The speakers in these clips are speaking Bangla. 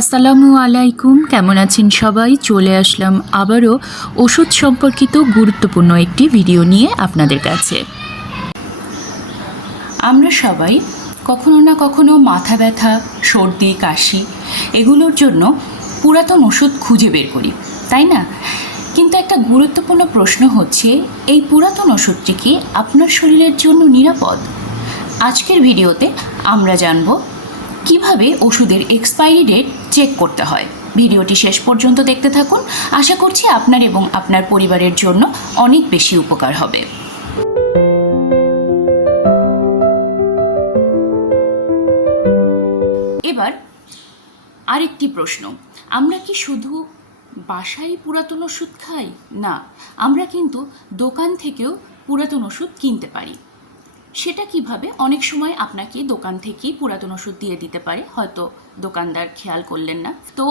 আসসালামু আলাইকুম, কেমন আছেন সবাই? চলে আসলাম আবারও ওষুধ সম্পর্কিত গুরুত্বপূর্ণ একটি ভিডিও নিয়ে আপনাদের কাছে। আমরা সবাই কখনো না কখনো মাথা ব্যথা, সর্দি, কাশি, এগুলোর জন্য পুরাতন ওষুধ খুঁজে বের করি, তাই না? কিন্তু একটা গুরুত্বপূর্ণ প্রশ্ন হচ্ছে, এই পুরাতন ওষুধটি কি আপনার শরীরের জন্য নিরাপদ? আজকের ভিডিওতে আমরা জানব কীভাবে ওষুধের এক্সপায়ারি ডেট চেক করতে হয়? ভিডিওটি শেষ পর্যন্ত দেখতে থাকুন। আশা করছি আপনার এবং আপনার পরিবারের জন্য অনেক বেশি উপকার হবে। এবার আরেকটি প্রশ্ন। আমরা কি শুধু বাসায় পুরাতন ওষুধ খাই? না, আমরা কিন্তু দোকান থেকেও পুরাতন ওষুধ কিনতে পারি। সেটা কীভাবে? অনেক সময় আপনাকে দোকান থেকেই পুরাতন ওষুধ দিয়ে দিতে পারে, হয়তো দোকানদার খেয়াল করলেন না। তো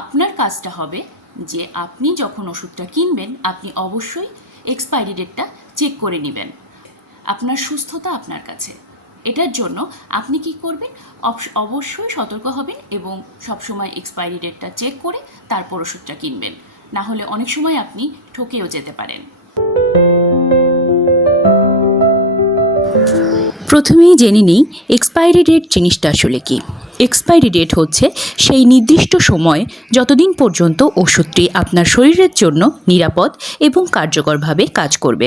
আপনার কাজটা হবে যে আপনি যখন ওষুধটা কিনবেন, আপনি অবশ্যই এক্সপায়ারি ডেটটা চেক করে নেবেন। আপনার সুস্থতা আপনার কাছে। এটার জন্য আপনি কি করবেন? অবশ্যই সতর্ক হবেন এবং সবসময় এক্সপায়ারি ডেটটা চেক করে তারপর ওষুধটা কিনবেন। না হলে অনেক সময় আপনি ঠকেও যেতে পারেন। প্রথমেই জেনে নিই এক্সপায়ারি ডেট জিনিসটা আসলে কি। এক্সপায়ারি ডেট হচ্ছে সেই নির্দিষ্ট সময়, যতদিন পর্যন্ত ওষুধটি আপনার শরীরের জন্য নিরাপদ এবং কার্যকরভাবে কাজ করবে।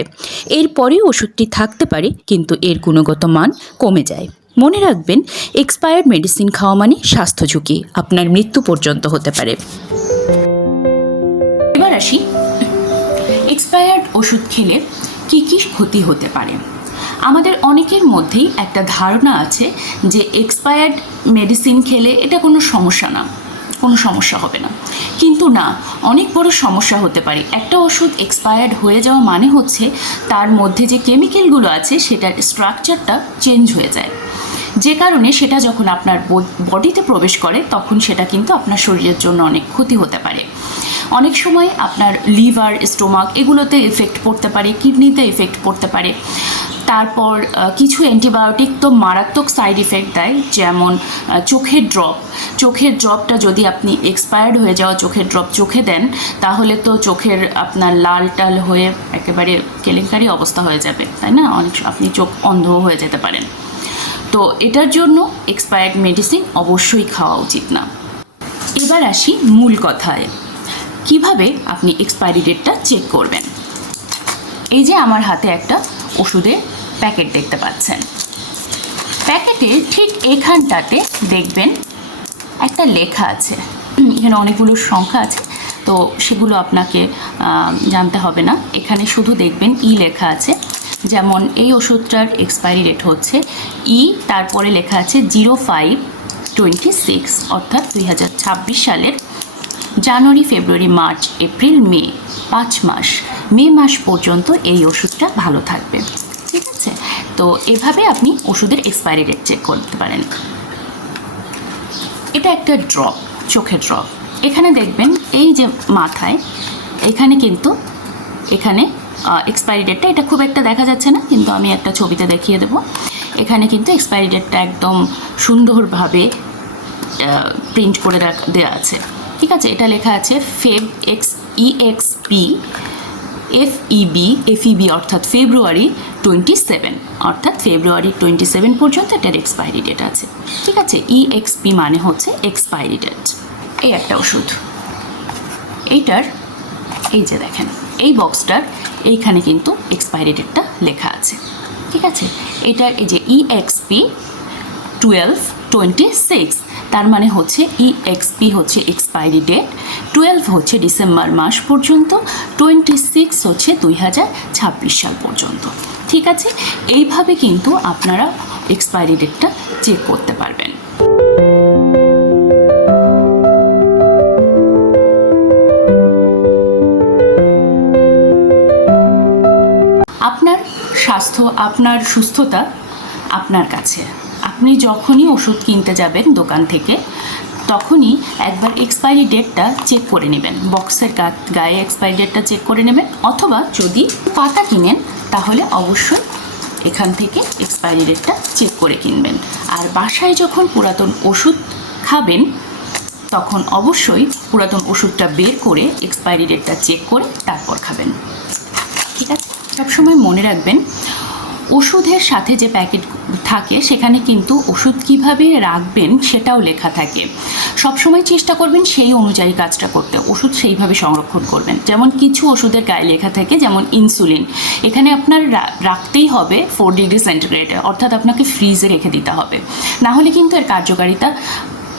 এরপরে ওষুধটি থাকতে পারে, কিন্তু এর গুণগত মান কমে যায়। মনে রাখবেন এক্সপায়ার্ড মেডিসিন খাওয়া মানে স্বাস্থ্য ঝুঁকি, আপনার মৃত্যু পর্যন্ত হতে পারে। এবার আসি এক্সপায়ার্ড ওষুধ খেলে কী কী ক্ষতি হতে পারে? আমাদের অনেকের মধ্যেই একটা ধারণা আছে যে এক্সপায়ার্ড মেডিসিন খেলে এটা কোনো সমস্যা না, কোনো সমস্যা হবে না। কিন্তু না, অনেক বড় সমস্যা হতে পারে। একটা ওষুধ এক্সপায়ার্ড হয়ে যাওয়া মানে হচ্ছে তার মধ্যে যে কেমিক্যালগুলো আছে সেটার স্ট্রাকচারটা চেঞ্জ হয়ে যায়। যে কারণে সেটা যখন আপনার বডিতে প্রবেশ করে, তখন সেটা কিন্তু আপনার শরীরের জন্য অনেক ক্ষতি হতে পারে। অনেক সময় আপনার লিভার, স্টোমাক এগুলোতে এফেক্ট পড়তে পারে, কিডনিতে এফেক্ট পড়তে পারে। তারপর কিছু অ্যান্টিবায়োটিক তো মারাত্মক সাইড এফেক্ট দেয়, যেমন চোখের ড্রপ চোখের ড্রপটা যদি আপনি এক্সপায়ার্ড হয়ে যাওয়া চোখের ড্রপ চোখে দেন, তাহলে তো চোখের আপনার লাল টাল হয়ে একেবারে কেলেঙ্কারি অবস্থা হয়ে যাবে, তাই না? অনেক আপনি চোখ অন্ধ হয়ে যেতে পারেন। তো এটার জন্য এক্সপায়ার্ড মেডিসিন অবশ্যই খাওয়া উচিত না। এবার আসি মূল কথায়। কীভাবে আপনি এক্সপায়ারি ডেটটা চেক করবেন? এই যে আমার হাতে একটা ওষুধের প্যাকেট দেখতে পাচ্ছেন। প্যাকেটের ঠিক এখানটাতে দেখবেন একটা লেখা আছে। এখানে অনেকগুলো সংখ্যা আছে, তো সেগুলো আপনাকে জানতে হবে না। এখানে শুধু দেখবেন ই লেখা আছে, যেমন এই ওষুধটার এক্সপায়ারি ডেট হচ্ছে ই, তারপরে লেখা আছে জিরো ফাইভ টোয়েন্টি সিক্স অর্থাৎ দুই হাজার ছাব্বিশ সালের জানুয়ারি, ফেব্রুয়ারি, মার্চ, এপ্রিল, মে, পাঁচ মাস। মে মাস পর্যন্ত এই ওষুধটা ভালো থাকবে। ঠিক আছে? তো এভাবে আপনি ওষুধের এক্সপায়ারি ডেট চেক করতে পারেন। এটা একটা ড্রপ চোখের ড্রপ এখানে দেখবেন এই যে মাথায়, এখানে কিন্তু, এখানে এক্সপায়ারি ডেটটা এটা খুব একটা দেখা যাচ্ছে না, কিন্তু আমি একটা ছবিতে দেখিয়ে দেবো। এখানে কিন্তু এক্সপায়ারি ডেটটা একদম সুন্দরভাবে প্রিন্ট করে দেওয়া আছে। ঠিক আছে, এটা লেখা আছে Feb X E X P F E B F E B অর্থাৎ ফেব্রুয়ারি টোয়েন্টি সেভেন অর্থাৎ ফেব্রুয়ারি টোয়েন্টি সেভেন পর্যন্ত এটার এক্সপায়ারি ডেট আছে। ঠিক আছে ই এক্স পি মানে হচ্ছে এক্সপায়ারি ডেট এই একটা ওষুধ। এইটার, এই যে দেখেন, এই বক্সটার এইখানে কিন্তু এক্সপায়ারি ডেটটা লেখা আছে। ঠিক আছে, এটার এই যে E X P twelve twenty six তার মানে হচ্ছে ই এক্সপি হচ্ছে এক্সপায়ারি ডেট টুয়েলভ হচ্ছে ডিসেম্বর মাস পর্যন্ত টোয়েন্টি সিক্স হচ্ছে দুই হাজার ছাব্বিশ সাল পর্যন্ত। ঠিক আছে? এইভাবে কিন্তু আপনারা এক্সপায়ারি ডেটটা চেক করতে পারবেন। আপনার স্বাস্থ্য, আপনার সুস্থতা আপনার কাছে। আপনি যখনই ওষুধ কিনতে যাবেন দোকান থেকে, তখনই একবার এক্সপায়ারি ডেটটা চেক করে নেবেন। বক্সের গায়ে এক্সপায়ারি ডেটটা চেক করে নেবেন, অথবা যদি পাতা কিনেন, তাহলে অবশ্যই এখান থেকে এক্সপায়ারি ডেটটা চেক করে কিনবেন। আর বাসায় যখন পুরাতন ওষুধ খাবেন, তখন অবশ্যই পুরাতন ওষুধটা বের করে এক্সপায়ারি ডেটটা চেক করে তারপর খাবেন। ঠিক আছে? সবসময় মনে রাখবেন ওষুধের সাথে যে প্যাকেট থাকে, সেখানে কিন্তু ওষুধ কীভাবে রাখবেন সেটাও লেখা থাকে। সবসময় চেষ্টা করবেন সেই অনুযায়ী কাজটা করতে, ওষুধ সেইভাবে সংরক্ষণ করবেন। যেমন কিছু ওষুধের গায়ে লেখা থাকে, যেমন ইনসুলিন। এখানে আপনার রাখতেই হবে ফোর ডিগ্রি সেন্টিগ্রেডে অর্থাৎ আপনাকে ফ্রিজে রেখে দিতে হবে। না হলে কিন্তু এর কার্যকারিতা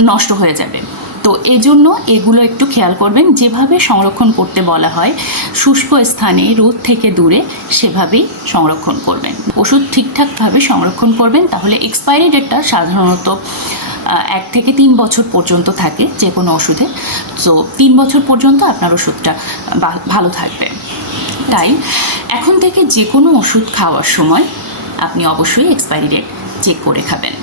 নষ্ট হয়ে যাবে। তো এই জন্য এগুলো একটু খেয়াল করবেন, যেভাবে সংরক্ষণ করতে বলা হয়, শুষ্ক স্থানে, রোদ থেকে দূরে সেভাবেই সংরক্ষণ করবেন। ওষুধ ঠিকঠাকভাবে সংরক্ষণ করবেন, তাহলে এক্সপায়ারি ডেটটা সাধারণত এক থেকে তিন বছর পর্যন্ত থাকে যে কোনো ওষুধে। তো তিন বছর পর্যন্ত আপনার ওষুধটা ভালো থাকবে। তাই এখন থেকে যে কোনো ওষুধ খাওয়ার সময় আপনি অবশ্যই এক্সপায়ারি ডেট চেক করে খাবেন।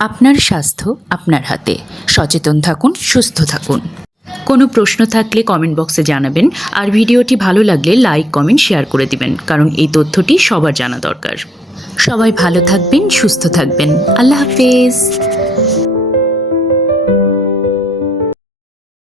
আপনার স্বাস্থ্য আপনার হাতে। সচেতন থাকুন, সুস্থ থাকুন। কোনো প্রশ্ন থাকলে কমেন্ট বক্সে জানাবেন। আর ভিডিওটি ভালো লাগলে লাইক কমেন্ট শেয়ার করে দিবেন, কারণ এই তথ্যটি সবার জানা দরকার। সবাই ভালো থাকবেন, সুস্থ থাকবেন। আল্লাহ হাফেজ।